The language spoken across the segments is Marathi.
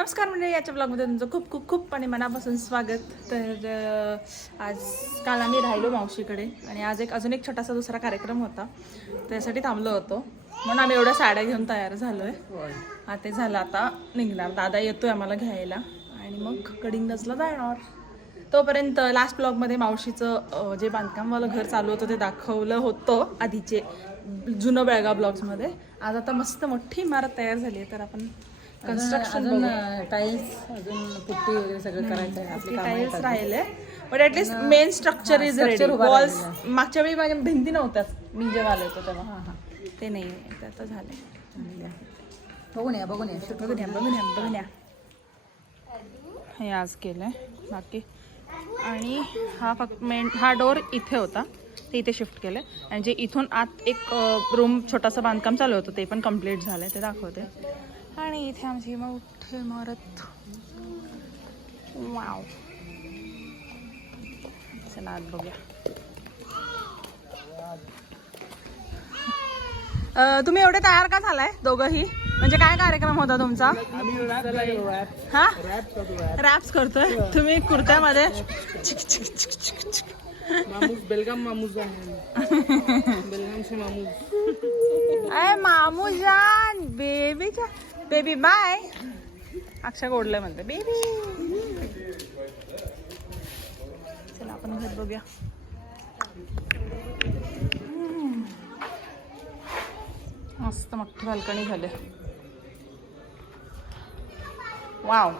नमस्कार म्हणजे याच्या ब्लॉगमध्ये तुमचं खूप खूप खूप आणि मनापासून स्वागत. तर आज काल आम्ही राहिलो मावशीकडे आणि आज एक अजून एक छोटासा दुसरा कार्यक्रम होता. त्यासाठी थांबलो होतो. म्हणून आम्ही एवढ्या साड्या घेऊन तयार झालो आहे हा ते झालं आता निघणार. दादा येतोय आम्हाला घ्यायला. आणि मग कडिंगजला जाणार. तोपर्यंत लास्ट ब्लॉगमध्ये मावशीचं जे बांधकामवालं घर चालू होतं ते दाखवलं होतं आधीचे जुनं बेळगाव ब्लॉग्समध्ये आज आता मस्त मोठी इमारत तयार झाली आहे. तर आपण कन्स्ट्रक्शन अजून टाईल्स अजून पुट्टी वगैरे सगळं करायचं आहे आपली टाईल्स. राहिले but at least main structure is ready walls मागच्या वेळी माझ्या भिंती नव्हत्याच मी जेव्हा आलो होतो तेव्हा. हां हां. ते नाही आहे ते आता झाले आहे. बघून या बघून या. बघून या बघून या बघून या. हे आज केलंय. बाकी. आणि हा फक्त मेन हा डोर इथे होता. ते इथे शिफ्ट केलं आणि जे इथून आत एक रूम छोटासा बांधकाम चालू होतं ते पण कंप्लीट झालं ते दाखवते. आणि इथे आमची मोठी इमारत वाव चला आत बघूया. तुम्ही एवढे तयार का झालाय दोघंही? म्हणजे काय कार्यक्रम होता तुमचा? हा? रॅप्स करतोय? तुम्ही कुर्त्यामध्ये? बेलगाम आहे. बेलगामचे मामूस. अय मामू जान बेबी बाय अक्षय गोडलं म्हणते. बेबी चला आपण घर बघूया. मस्त मोठी बाल्कनी झाले. वाव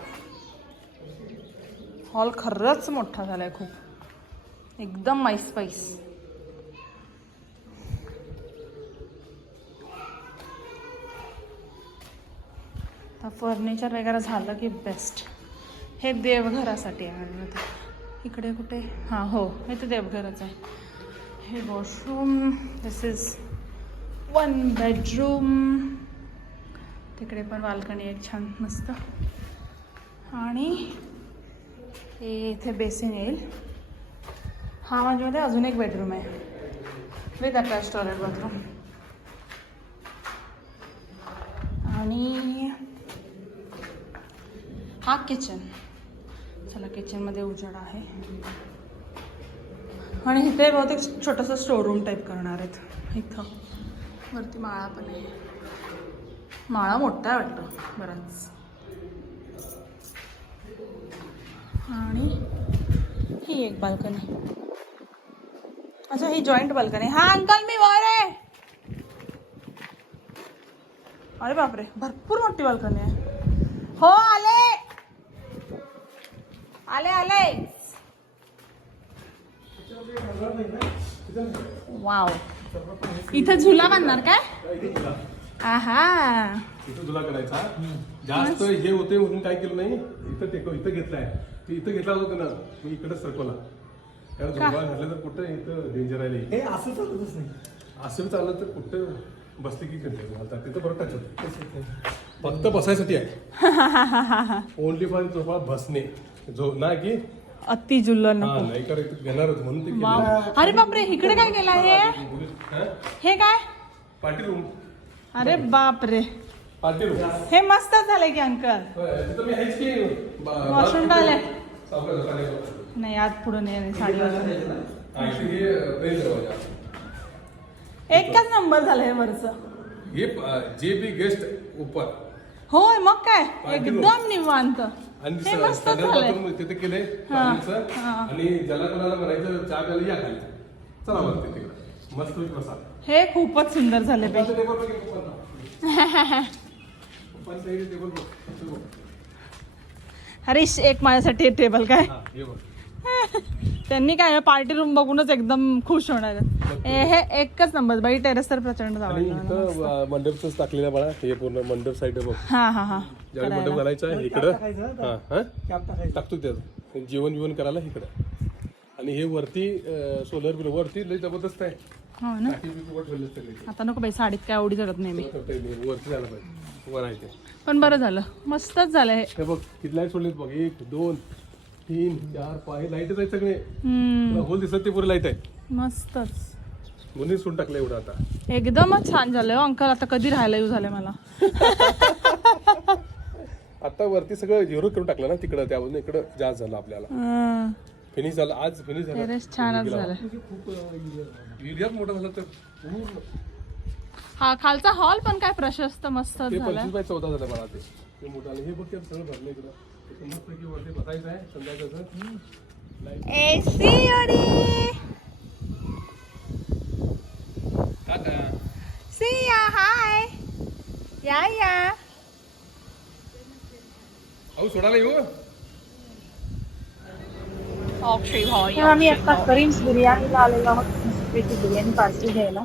हॉल खरंच मोठा झालाय खूप. एकदम माईस स्पाईस तर फर्निचर वगैरे झालं की बेस्ट हे देवघरासाठी आहे आणि इकडे कुठे? हां हो हे तर देवघरच आहे. हे washroom this is one bedroom तिकडे पण बाल्कनी एक छान मस्त. आणि हे इथे बेसिन येईल. हा माझ्यामध्ये अजून एक बेडरूम आहे. विथ अटॅच टॉयलेट बाथरूम आणि हा किचन चला किचनमध्ये उजेड आहे. आणि इथे बहुतेक छोटंसं स्टोरूम टाईप करणार आहेत. इथं. वरती माळा पण आहे. माळा मोठा आहे वाटतं बराच. आणि ही एक बाल्कनी अच्छा ही जॉईंट बाल्कनी हा अंकल मी वर आहे. अरे बापरे भरपूर मोठी बाल्कनी आहे. हो आले. आले आले. वाव. इथं झुला बांधणार काय? आहा. इथं तुला करायचा. जास्त हे होते म्हणून काय केलं नाही इथं टेको इथं घेतलाय. ते इथं घेतला होता ना मी इकडे सरकवला कारण झोपा घातलं तर कुठं इथं डेंजर आहे हे असं चालतच नाही. असं चाललं तर कुठं बसले की करते घालतात. तिथं बरं टच होतं. फक्त बसायसाठी आहे. ओनली फॉर झोपा बसणे. झो ना की? अति जुल्ल नको. हा नाही करायचं घेणार होतं म्हणून ते वाव. अरे बापरे इकडे काय केलं हे हे? काय? Party room. अरे बापरे. Party room. हे मस्त झालंय की अंकल? तिथं मी आहेच की. बा- वॉशरूम टायलेट सावकाश सावकाश. नाही आत पुढे नाही साडी हा, इथे हे मेन दरवाजा. एकच नंबर झालं हे वरचं. ये प- जे बी गेस्ट ऊपर. होय मग काय. एकदम निवांत. आणि स- मस्त संध्याकाळ झालंय बाथरूम तिथे हा. हा. आणि ज्याला कोणाला म्हणायचं चहा प्यायला या खाली चला तिथे मस्त पैकी बसा हे खूपच सुंदर झाले बाई पप्पाचं टेबल बघ, पप्पाचं. पप्पाचं हे टेबल बघ. हे बघ. हरीश एक माझ्यासाठी टेबल काय हा, हे बघ. त्यांनी काय पार्टी रूम बघूनच एकदम खुश होणार. हे हे एकच नंबर बाई टेरेस तर प्रचंड. इथं मंडपच टाकलेलं बाळा हे पूर्ण मंडप साईड बघ. हा हा हा. ज्यावेळी मंडप करायला. घालायचा इकडं. हा हा? टाकतो त्यात. जेवण बिवण करायला इकडं. आणि हे वरती सोलर बिल वरती लय जबरदस्त आहे. हो ना. आता नको बाई साडीत काय आवडी चढत नाही मी. वरती झालं पाहिजे. वर आहे ते पण बरं झालं. मस्तच झालं हे. हे बघ किती लाइट सोडलेत बघ. एक दोन तीन चार पाच लाईटच आहेत सगळे. हम्म, होल दिसत ते पुरे लाइट आहे मस्तच. दोन्ही सोडून टाकलं एवढं आता. एकदमच छान झालं हो अंकल. आता कधी राहायला येऊ झालं मला? आता वरती सगळं झिरो करून टाकलं ना तिकडं त्यावरून इकडं जास्त झालं आपल्याला. फिनिश झालं आज फिनिश झालं. छानच झालं. एरिया मोठा झाला तर पूर्ण. हा खालचा हॉल पण काय प्रशस्त मस्त ते झाला. पंचवीस बाय चौदा झालं मला ते. ते मोठं आणि हे बघ ते सगळं भरलं इकडं. ते मस्त की वरती बसायचं आहे संध्याकाळचं सिया हाय. या या. अहो सोडायला येऊ? आम्ही आता करीम्स बिर्याणीला आलेलो आहोत मस्तपैकी बिर्याणी पार्टी घ्यायला.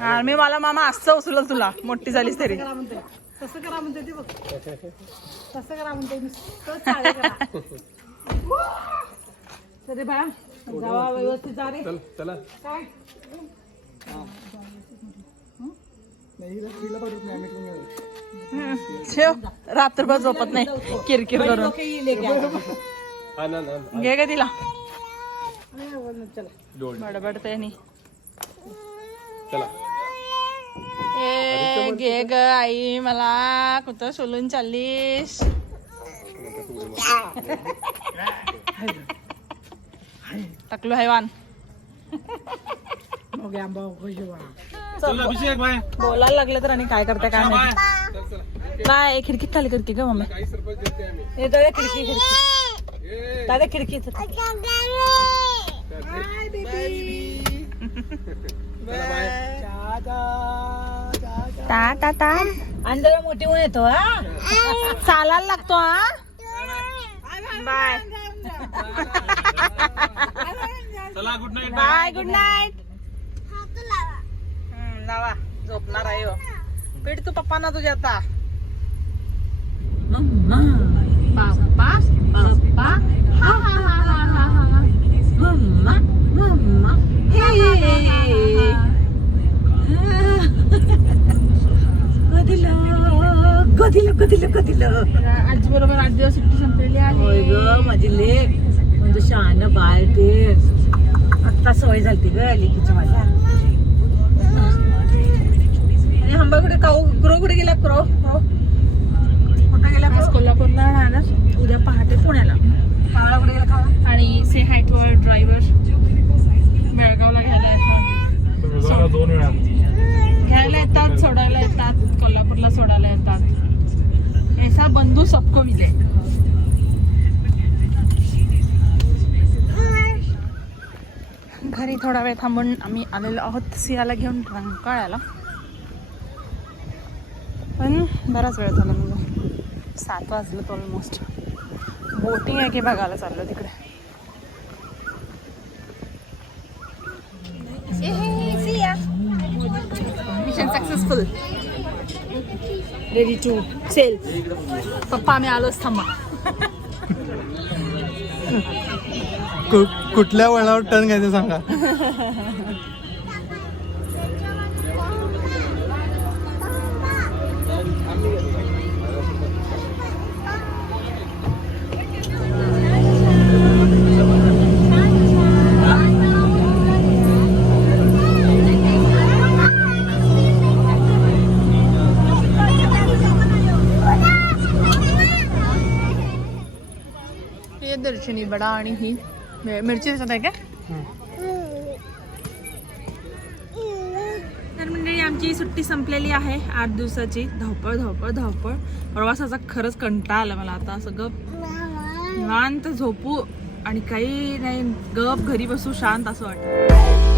हा, मी मला मामा असं उचललं तुला. मोठी झालीस तरी. कसं करा म्हणते. ते बघ. कसं करा म्हणते नुसतं चाळे करा. तरी बाळा जावा व्यवस्थित जा रे. चल चला. काय? ठेव. रात्रभर झोपत नाही. किरकिर करून. हा. घे का तिला. बडबडते नी चला. ए घे ग आई मला कुठं सोलून चाललीस? टाकलो हैवान बोलायला लागले तर आणि काय करते काय माहिती. नाही खिडकीत खाली करते ग मम्मी. हे खिडकी खिडकी. दादा खिडकी ता ता ता. अंधारा मोठी होऊन येतो हा? चालायला लागतो हा? बाय. चला good night. Bye good night लावा. झोपणार आहे हो. पीठ तू पप्पा ना तुझ्या आता. पापा पप्पा. हा हा हा हा हा हा. मम्मा मम्मा कधीला कधीला कधीला आजी बरोबर आठ दिवस सुट्टी संपलेली आहे. ग माझी लेक. म्हणजे शहाण बाळ ते. आत्ता सवय झाली ग लेकीची माझ्या. आणि हंबाकडे काऊ क्रो कुठे गेला? Crow crow. कुठे गेला आज कोल्हापूरला राहणार. उद्या पहाटे पुण्याला. कावळा कुठे गेला कावळा आणि से हाय टू ड्रायव्हर बेळगावला घ्यायला येतात. दोन वेळा. घ्यायला येतात सोडायला येतात कोल्हापूरला सोडायला येतात. ऐसा बंधू सबको मिले. घरी थोडा वेळ थांबून आम्ही आलेलो आहोत सियाला घेऊन रंकाळ्याला पण बराच वेळ झाला म्हणजे सात वाजलं ऑलमोस्ट बोटिंग आहे की बघायला चाललं तिकडे? सक्सेसफुल रेडी टू सेल पप्पा आम्ही आलोच थांबा. कुठल्या वळणावर टर्न घ्यायचं सांगा? चटणी वडा आणि ही मिरची त्याच्यात आहे का तर मंडळी आमची सुट्टी संपलेली आहे. आठ दिवसाची. धावपळ धावपळ धावपळ. प्रवासाचा खरंच कंटाळा आला मला आता. असं गप निवांत झोपू आणि काही नाही गप घरी बसू शांत असं वाटतं.